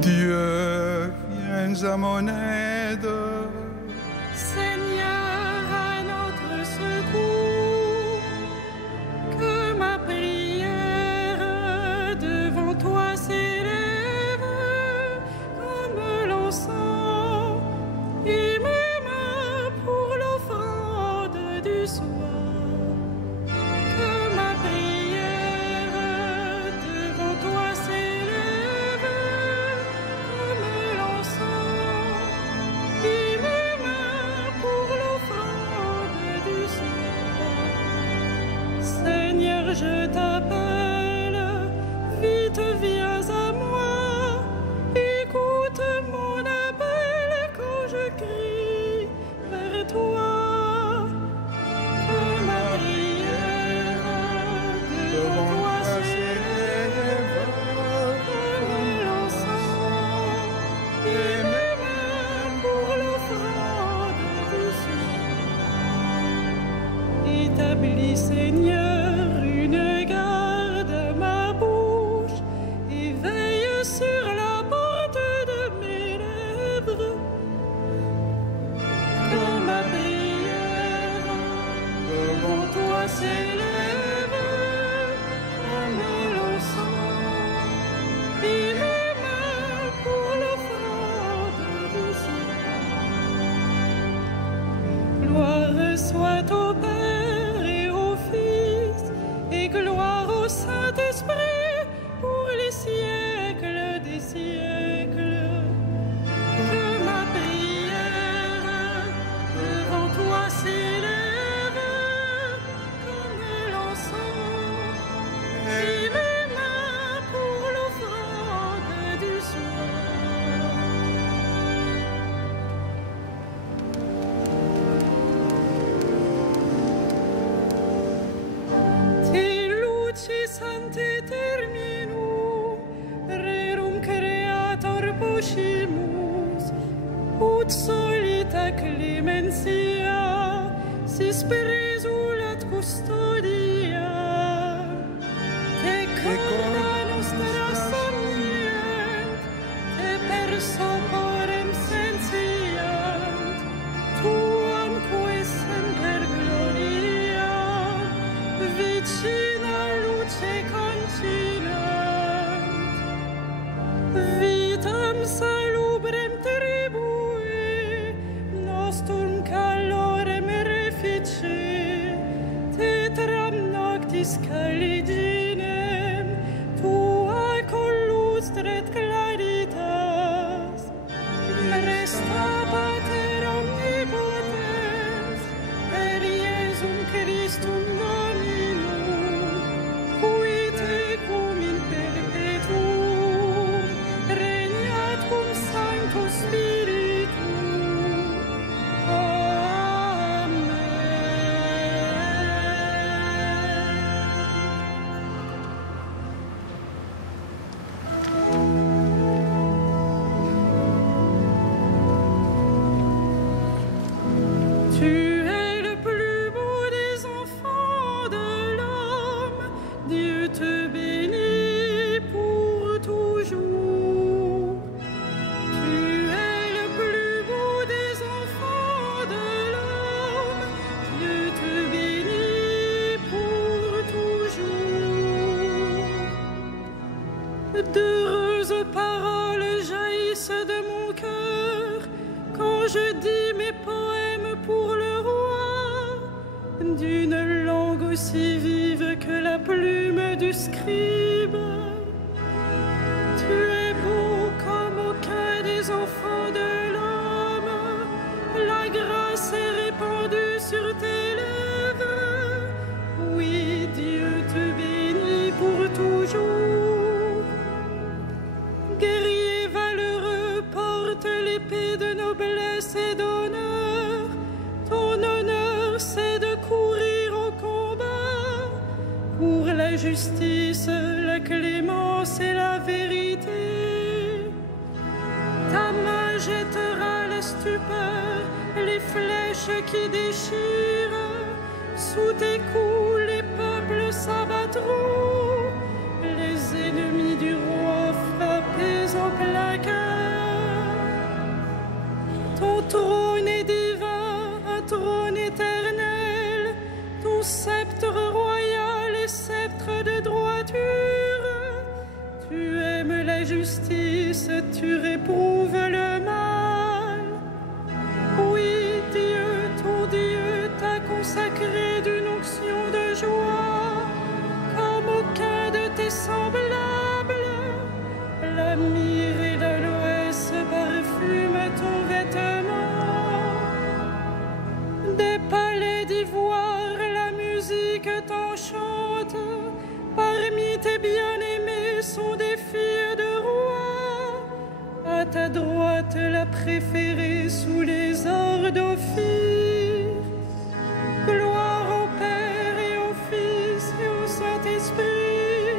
Dieu, viens à mon aide. Seigneur, à notre secours, que ma prière devant toi s'élève comme l'encens, et même pour l'offrande du soir. Que ma prière devant toi s'élève comme l'encens, et même pour l'offrande du soir. Seigneur, je t'appelle, vite viens à moi, écoute mon appel quand je crie vers toi. Que ma prière devant toi s'élève comme l'encens, et même pour l'offrande du soir. Établis, Seigneur, une garde à ma bouche, et veille sur la porte de mes lèvres. Que ma prière devant toi s'élève comme l'encens, et même pour l'offrande du soir. Gloire soit au Père et au Fils, et gloire au Saint-Esprit pour les siècles des siècles. Que ma prière devant toi s'élève comme l'encens, et même pour l'offrande du soir. Te luci sancte terminum, rerum creator poscimus, ut solita clementia, sis presulat custodia. Te corda nostra somnient, te perso porem sentiant, tuam quae semper gloria, vicina luce continent. Vitam salubrem tribui, nostrum calorem refice, tetram noctis caliginem, tua collustret claritas. Resta Pater omnipotens, per Iesum Christum Dominum, qui tecum in perpetuum regnat cum Sanctus Spiritus. Amen. Tu es le plus beau des enfants de l'homme, Dieu te bénit pour toujours. Tu es le plus beau des enfants de l'homme, Dieu te bénit pour toujours. D'heureuses paroles jaillissent de mon cœur quand je dis mes poèmes pour le roi, d'une langue aussi vive que la plume du scribe. Tu es beau comme aucun des enfants de l'homme, la grâce est répandue sur tes lèvres. Oui, Dieu te bénit pour toujours. Guerrier valeureux, porte l'épée de noblesse et d'honneur. Ton honneur, c'est de courir au combat pour la justice, la clémence et la vérité. Ta main jettera la stupeur, les flèches qui déchirent. Sous tes coups, les peuples s'abattront. Les ennemis du roi frappés en plein cœur. Ton trône est divin, un trône éternel, ton sceptre royal est sceptre de droiture. Tu aimes la justice, tu réprouves le mal. Oui, Dieu, ton Dieu t'a consacré d'une onction de joie, comme aucun de tes semblables. La myrrhe et l'aloès parfument ton vêtement. Des palais d'ivoire, la musique t'enchante. Parmi tes bien-aimés sont des filles de rois. À ta droite, la préférée sous les ors d'Ophir. Gloire au Père et au Fils et au Saint-Esprit,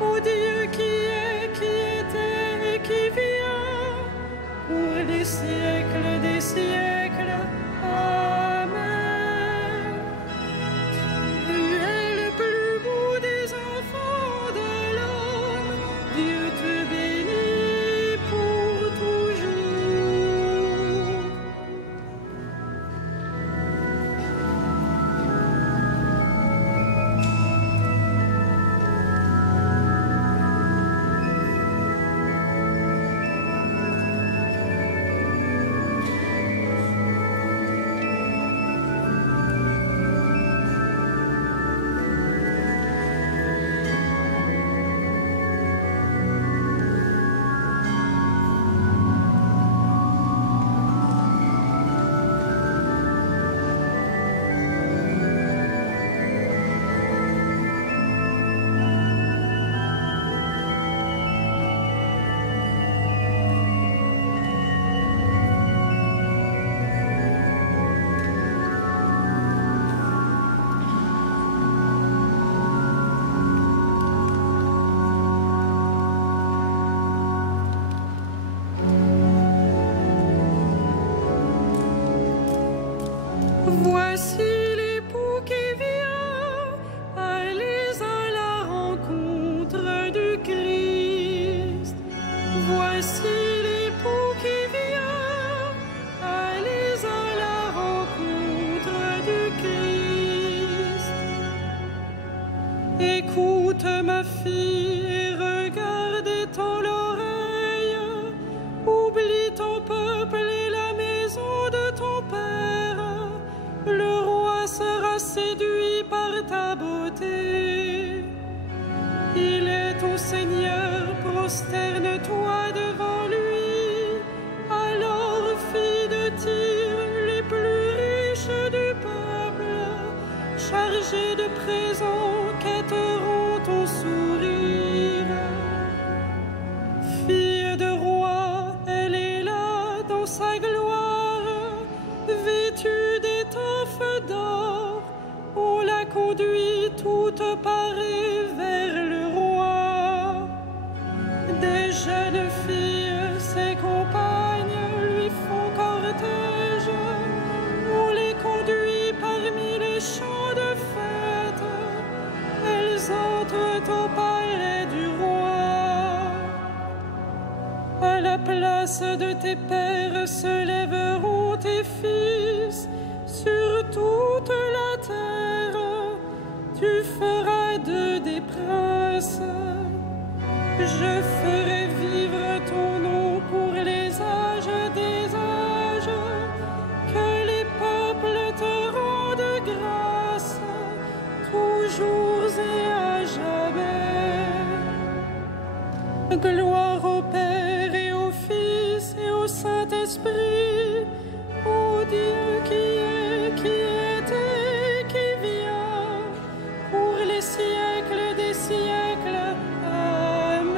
au Dieu qui est, qui était et qui vient, pour les siècles des siècles. Amen. Tu es le plus beau des enfants de l'homme, Dieu te bénit pour toujours. Voici l'époux qui vient, allez à la rencontre du Christ. Voici l'époux qui vient, allez à la rencontre du Christ. Écoute ma fille et regarde ton l'oreille, oublie ton peuple et la maison de ton père. Le roi sera séduit par ta beauté. Il est ton Seigneur, prosterne-toi devant lui. Alors, filles de Tyr, les plus riches du peuple, chargées de présents, quêteront ton sourire. Fille de roi, elle est là dans sa gloire, vêtue d'étoffes d'or, on la conduit toute parée vers le roi. Des jeunes filles, ses compagnes, lui font cortège, on les conduit parmi les champs de fête, elles entrent au palais du roi. À la place de tes pères se lèveront tes fils, sur toute la terre, tu feras d'eux des princes. Je ferai vivre ton nom pour les âges des âges, que les peuples te rendent grâce, toujours et à jamais. Gloire au Père et au Fils et au Saint-Esprit, au Dieu qui est, qui était, qui vient, pour les siècles des siècles. Amen.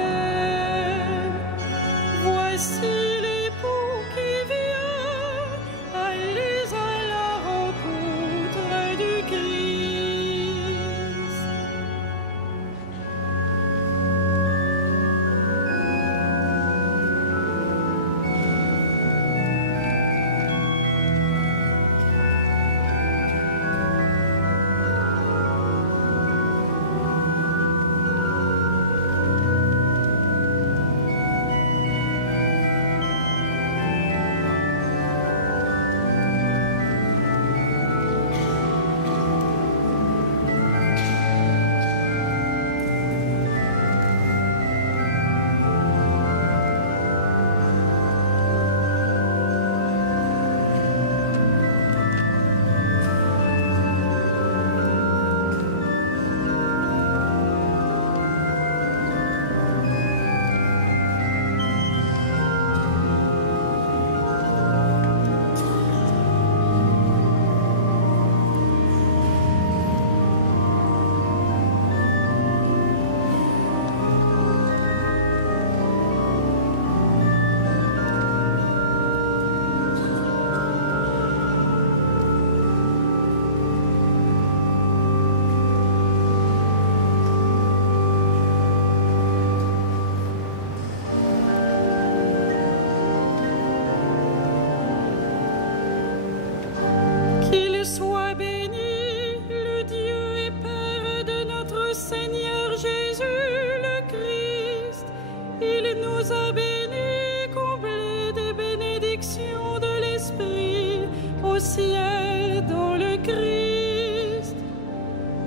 ciel dans le Christ,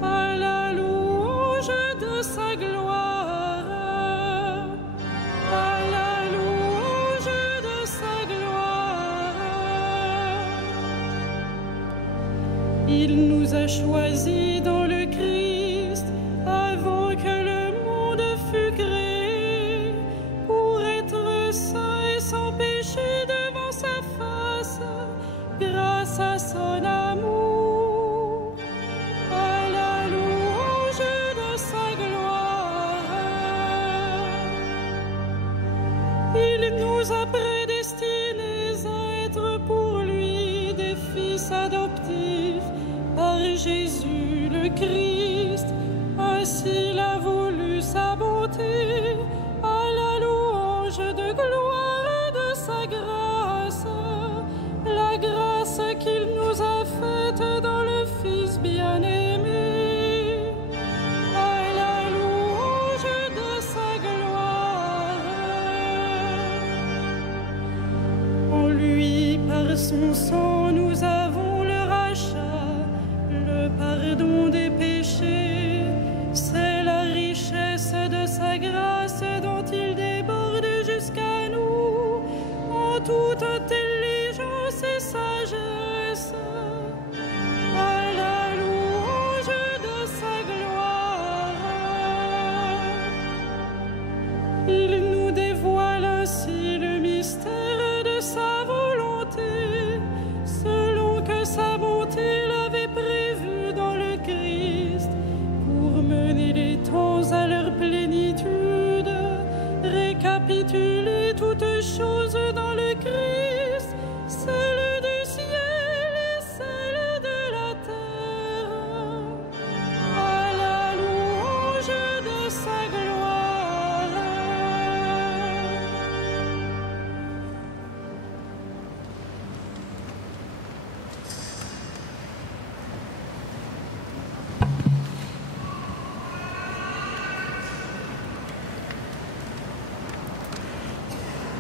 à la louange de sa gloire, à la louange de sa gloire. Il nous a choisis dans le Christ avant que le monde fût créé, pour être saints et sans péché devant sa face, grâce à son amour, à la louange de sa gloire. Il nous a prédestinés à être pour lui des fils adoptifs par Jésus le Christ. Ainsi il a voulu sa bonté, à la louange de gloire de sa grâce, la grâce qu'il nous a faite dans le Fils bien-aimé, à la louange de sa gloire. En lui, par son sang, nous avons le rachat, le pardon des péchés. C'est la richesse de sa grâce dont il déborde jusqu'à nous, en toute intelligence et sagesse, à la louange de sa gloire. Il nous dévoile ainsi le mystère de sa volonté, selon que sa bonté l'avait prévu dans le Christ, pour mener les temps à leur plénitude, récapituler toutes choses dans le Christ, celle du ciel et celle de la terre, à la louange de sa gloire.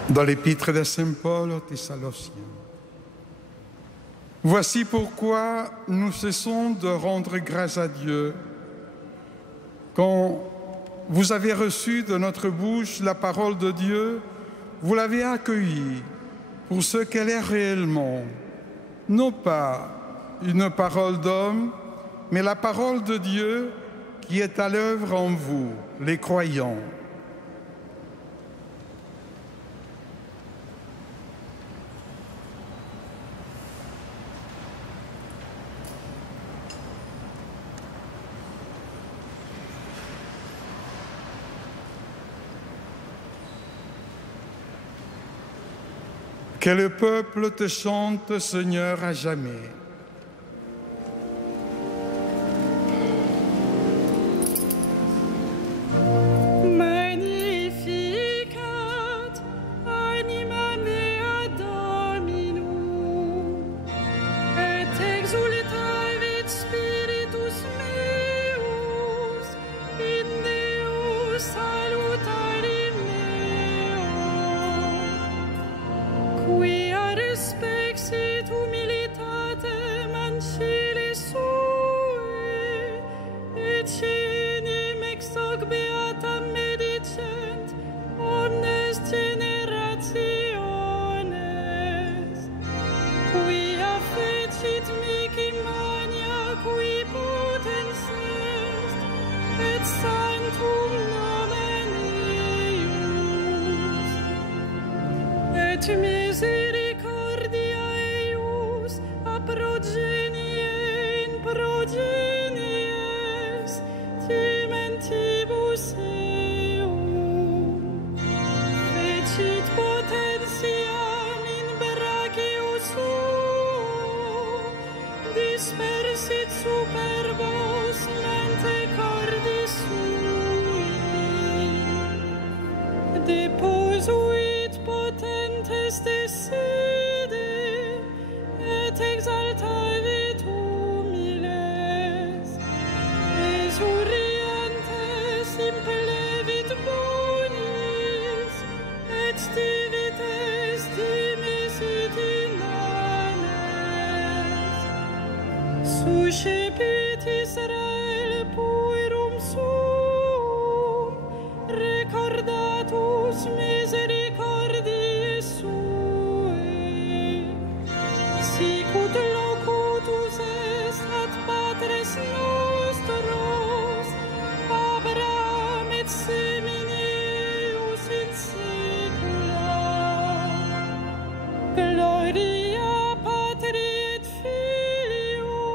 Dans l'épître de Saint Paul aux Thessaloniciens. Voici pourquoi nous cessons de rendre grâce à Dieu quand vous avez reçu de notre bouche la parole de Dieu, vous l'avez accueillie pour ce qu'elle est réellement, non pas une parole d'homme, mais la parole de Dieu qui est à l'œuvre en vous, les croyants. Que le peuple te chante, Seigneur, à jamais. Stivites dimis et in Suscepit Israel puerum suum, recordatus misericordiae suae, sicut locutus est ad patres nostros, Abraham et seminius in saecula. Gloria Patri et Filio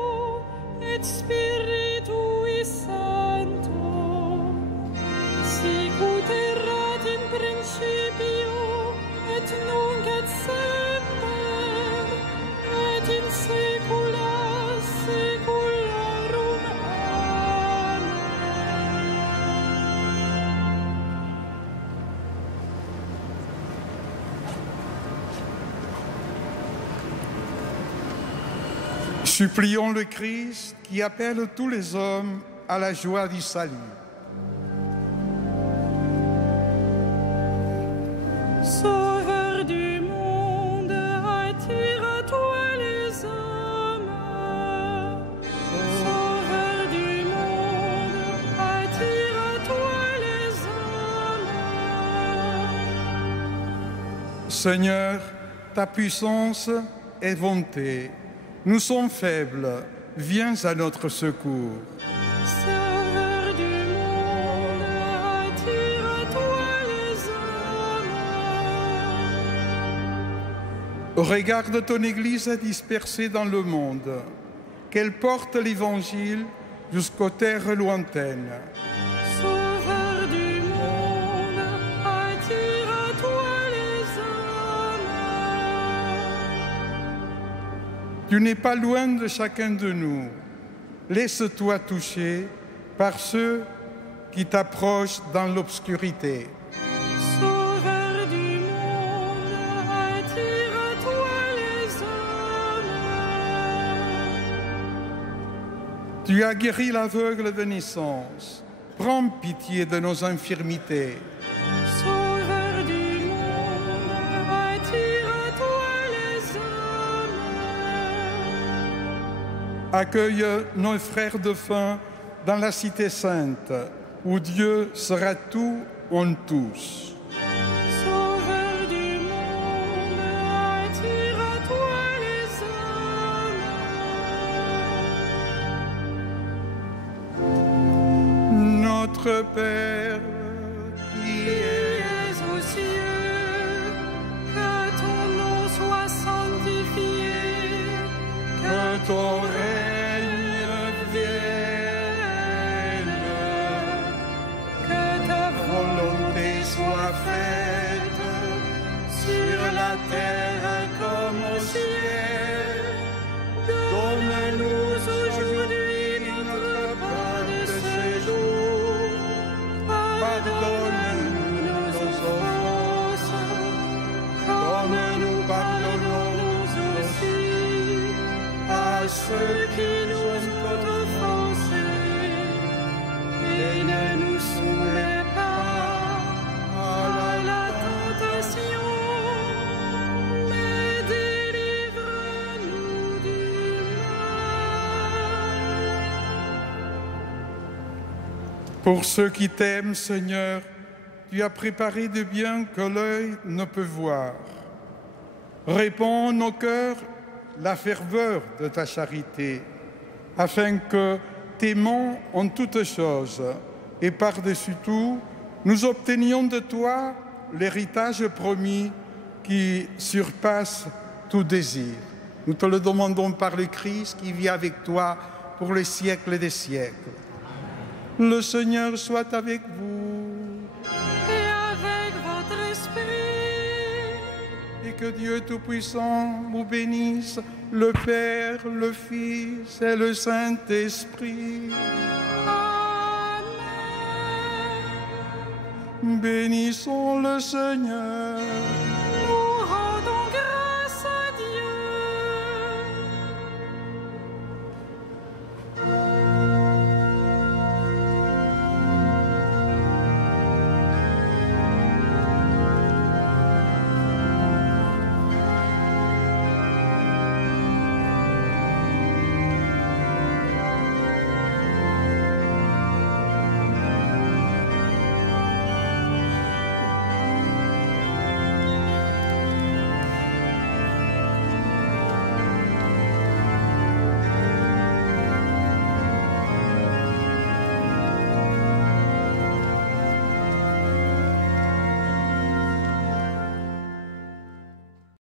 et Spiritui Sancto, sicut erat in principio et nunc et semper et in saecula saeculorum. Amen. Supplions le Christ qui appelle tous les hommes à la joie du salut. Sauveur du monde, attire à toi les hommes. Sauveur du monde, attire à toi les hommes. Seigneur, ta puissance est volonté. Nous sommes faibles, viens à notre secours. Sauveur du monde, attire à toi les hommes. Regarde ton Église dispersée dans le monde, qu'elle porte l'Évangile jusqu'aux terres lointaines. Sauveur du monde, attire à toi les hommes. Tu n'es pas loin de chacun de nous. Laisse-toi toucher par ceux qui t'approchent dans l'obscurité. Sauveur du monde, attire à toi les hommes. Tu as guéri l'aveugle de naissance. Prends pitié de nos infirmités. Sauveur du monde, attire à toi les hommes. Accueille nos frères de faim dans la cité sainte, où Dieu sera tout en tous. Sauveur du monde, attire à toi les hommes. Notre Père qui est aux cieux, que ton nom soit sanctifié, que ton règne vienne, que ta volonté soit faite sur la terre comme au ciel. Donne-nous aujourd'hui notre pain de ce jour. Pardonne-nous nos offenses, comme nous pardonnons aussi à ceux qui nous ont offensés. Et ne nous soumets pas à la tentation, mais délivre-nous du mal. Pour ceux qui t'aiment, Seigneur, tu as préparé des biens que l'œil ne peut voir. Répands en nos cœurs la ferveur de ta charité, afin que, t'aimant en toutes choses, et par-dessus tout, nous obtenions de toi l'héritage promis qui surpasse tout désir. Nous te le demandons par le Christ qui vit avec toi pour les siècles des siècles. Le Seigneur soit avec vous. Et avec votre esprit, Et que Dieu Tout-Puissant vous bénisse, le Père, le Fils et le Saint-Esprit. Amen. Bénissons le Seigneur.